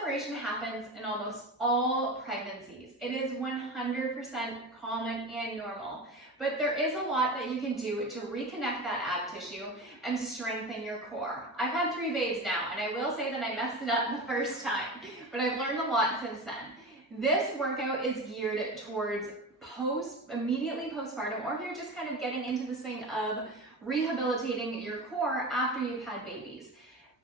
separation happens in almost all pregnancies. It is 100% common and normal. But there is a lot that you can do to reconnect that ab tissue and strengthen your core. I've had 3 babes now, and I will say that I messed it up the first time, but I've learned a lot since then. This workout is geared towards immediately postpartum, or if you're just kind of getting into the swing of rehabilitating your core after you've had babies.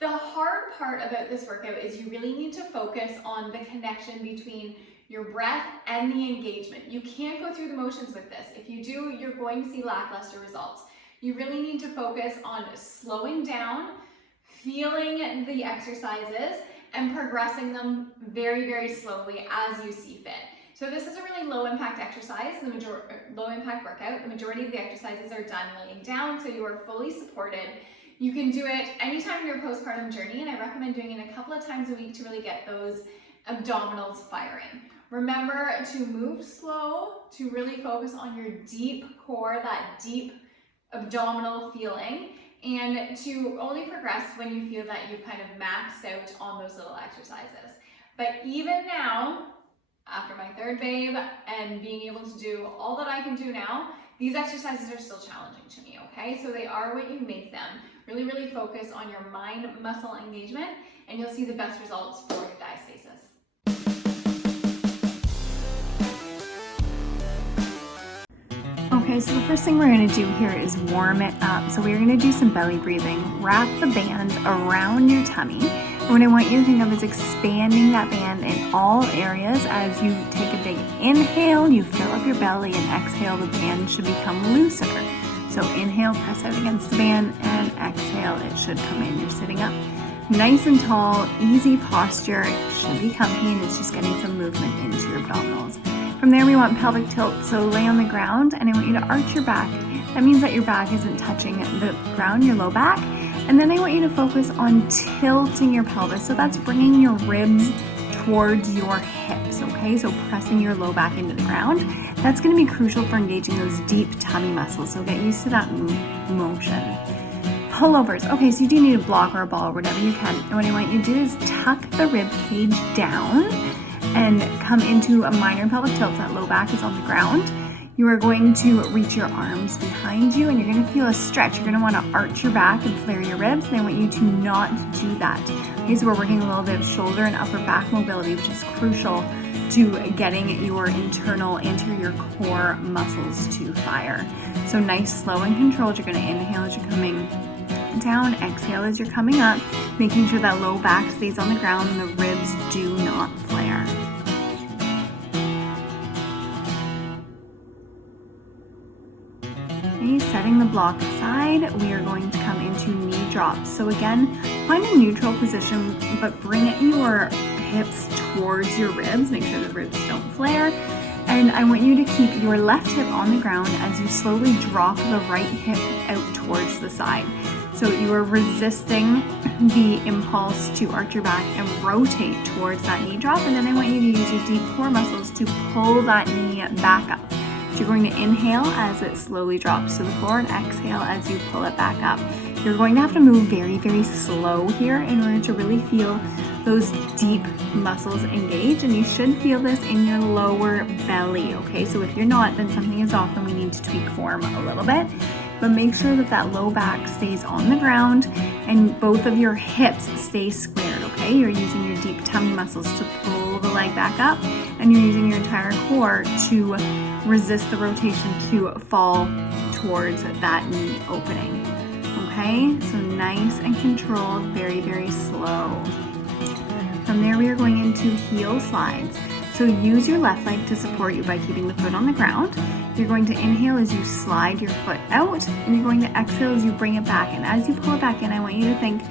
The hard part about this workout is you really need to focus on the connection between your breath and the engagement. You can't go through the motions with this. If you do, you're going to see lackluster results. You really need to focus on slowing down, feeling the exercises, and progressing them very, very slowly as you see fit. So this is a really low impact exercise, low impact workout. The majority of the exercises are done laying down, so you are fully supported. You can do it anytime in your postpartum journey, and I recommend doing it a couple of times a week to really get those abdominals firing. Remember to move slow, to really focus on your deep core, that deep abdominal feeling, and to only progress when you feel that you've kind of maxed out on those little exercises. But even now, after my 3rd babe and being able to do all that I can do now, these exercises are still challenging to me, okay? So they are what you make them. Really, really focus on your mind-muscle engagement, and you'll see the best results for your diastasis. Okay, so the first thing we're going to do here is warm it up. So we're going to do some belly breathing. Wrap the band around your tummy. And what I want you to think of is expanding that band in all areas. As you take a big inhale, you fill up your belly, and exhale, the band should become looser. So inhale, press out against the band, and exhale, it should come in. You're sitting up nice and tall, easy posture. It should be comfy, and it's just getting some movement into your abdominals. From there, we want pelvic tilt, so lay on the ground, and I want you to arch your back. That means that your back isn't touching the ground, your low back. And then I want you to focus on tilting your pelvis, so that's bringing your ribs towards your hips, okay? So pressing your low back into the ground. That's gonna be crucial for engaging those deep tummy muscles, so get used to that motion. Pullovers. Okay, so you do need a block or a ball or whatever you can. And what I want you to do is tuck the rib cage down and come into a minor pelvic tilt. That low back is on the ground. You are going to reach your arms behind you, and you're going to feel a stretch. You're going to want to arch your back and flare your ribs, and I want you to not do that. Okay, so we're working a little bit of shoulder and upper back mobility, which is crucial to getting your internal anterior core muscles to fire. So nice, slow, and controlled. You're going to inhale as you're coming down, exhale as you're coming up, making sure that low back stays on the ground and the ribs do not flare. Okay, setting the block aside, we are going to come into knee drops. So again, find a neutral position, but bring your hips towards your ribs. Make sure the ribs don't flare. And I want you to keep your left hip on the ground as you slowly drop the right hip out towards the side. So you are resisting the impulse to arch your back and rotate towards that knee drop. And then I want you to use your deep core muscles to pull that knee back up. So you're going to inhale as it slowly drops to the floor, and exhale as you pull it back up. You're going to have to move very, very slow here in order to really feel those deep muscles engage, and you should feel this in your lower belly, okay? So if you're not, then something is off and we need to tweak form a little bit. But make sure that that low back stays on the ground and both of your hips stay squared, okay? You're using your deep tummy muscles to pull the leg back up, and you're using your entire core to resist the rotation to fall towards that knee opening, okay? So nice and controlled, very, very slow. From there, we are going into heel slides. So use your left leg to support you by keeping the foot on the ground. You're going to inhale as you slide your foot out, and you're going to exhale as you bring it back. And as you pull it back in, I want you to think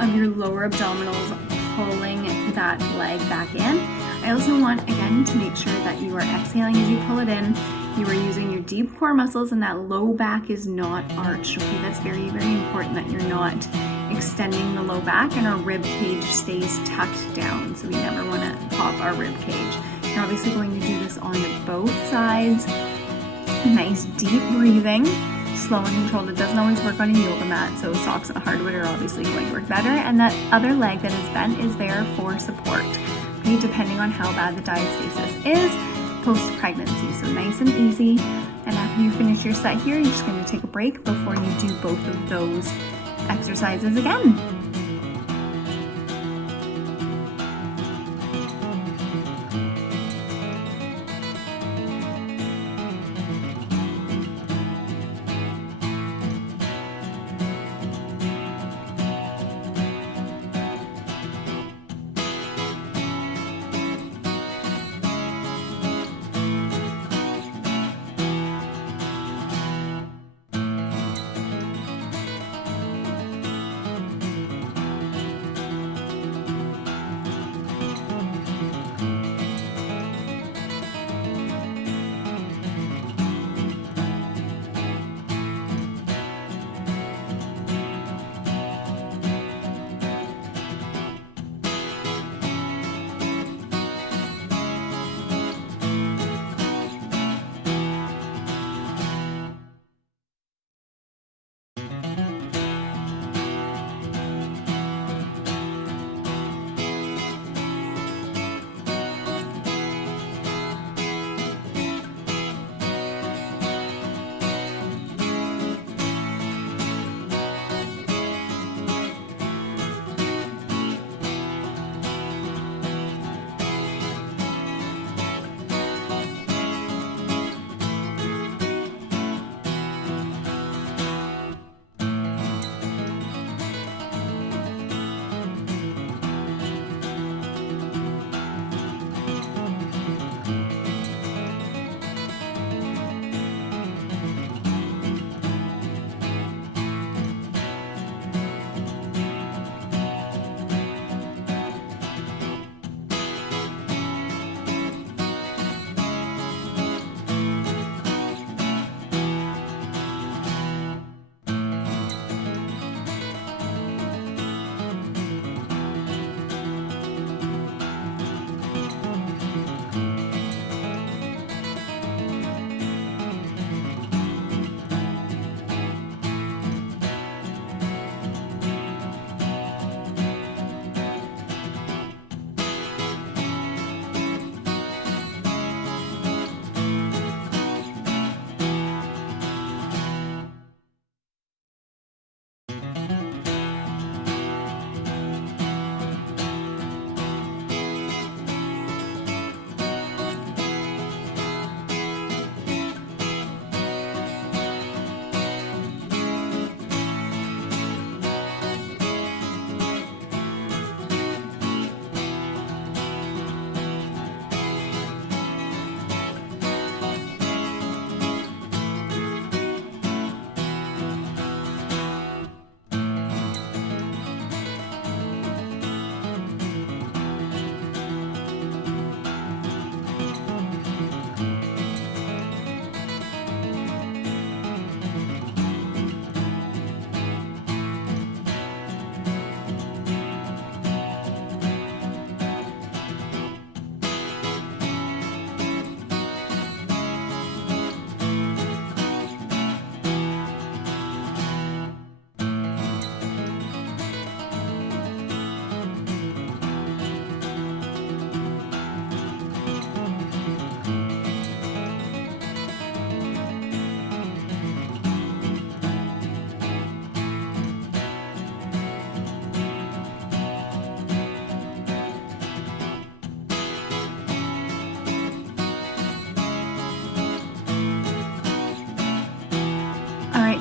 of your lower abdominals pulling that leg back in. I also want, again, to make sure that you are exhaling as you pull it in. You are using your deep core muscles, and that low back is not arched. Okay, that's very, very important that you're not extending the low back and our rib cage stays tucked down. So we never want to pop our rib cage. You're obviously going to do this on both sides. Nice deep breathing, slow and controlled. It doesn't always work on a yoga mat, so socks and hardwood are obviously going to work better. And that other leg that is bent is there for support. easy depending on how bad the diastasis is post-pregnancy. So nice and easy. And after you finish your set here, you're just going to take a break before you do both of those exercises again.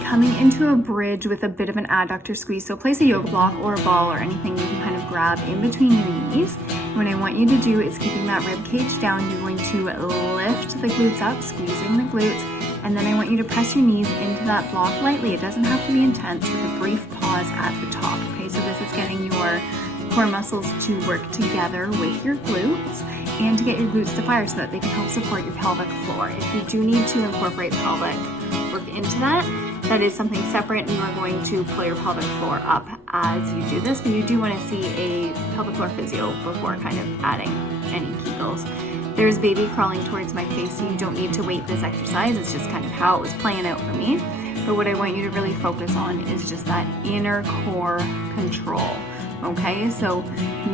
Coming into a bridge with a bit of an adductor squeeze. So place a yoga block or a ball or anything you can kind of grab in between your knees. What I want you to do is keeping that rib cage down. You're going to lift the glutes up, squeezing the glutes, and then I want you to press your knees into that block lightly. It doesn't have to be intense, with a brief pause at the top. Okay, so this is getting your core muscles to work together with your glutes and to get your glutes to fire so that they can help support your pelvic floor. If you do need to incorporate pelvic work into that, that is something separate, and you are going to pull your pelvic floor up as you do this, but you do want to see a pelvic floor physio before kind of adding any Kegels. There's baby crawling towards my face, so you don't need to weight this exercise. It's just kind of how it was playing out for me. But what I want you to really focus on is just that inner core control. Okay, so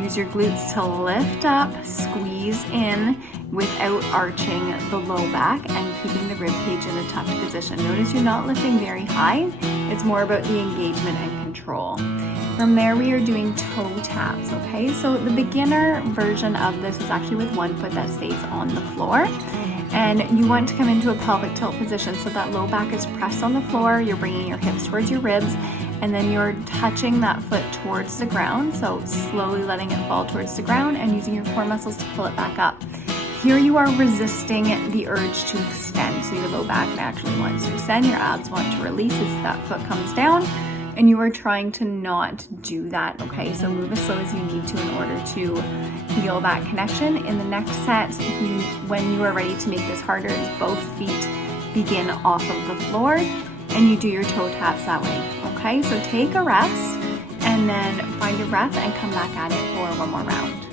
use your glutes to lift up, squeeze in without arching the low back and keeping the rib cage in a tucked position. Notice you're not lifting very high. It's more about the engagement and control. From there, we are doing toe taps, okay? So the beginner version of this is actually with one foot that stays on the floor. And you want to come into a pelvic tilt position so that low back is pressed on the floor. You're bringing your hips towards your ribs, and then you're touching that foot towards the ground. So slowly letting it fall towards the ground and using your core muscles to pull it back up. Here you are resisting the urge to extend. So your low back actually wants to extend, your abs want to release as that foot comes down, and you are trying to not do that, okay? So move as slow as you need to in order to feel that connection. In the next set, when you are ready to make this harder, is both feet begin off of the floor and you do your toe taps that way, okay? So take a rest and then find your breath and come back at it for one more round.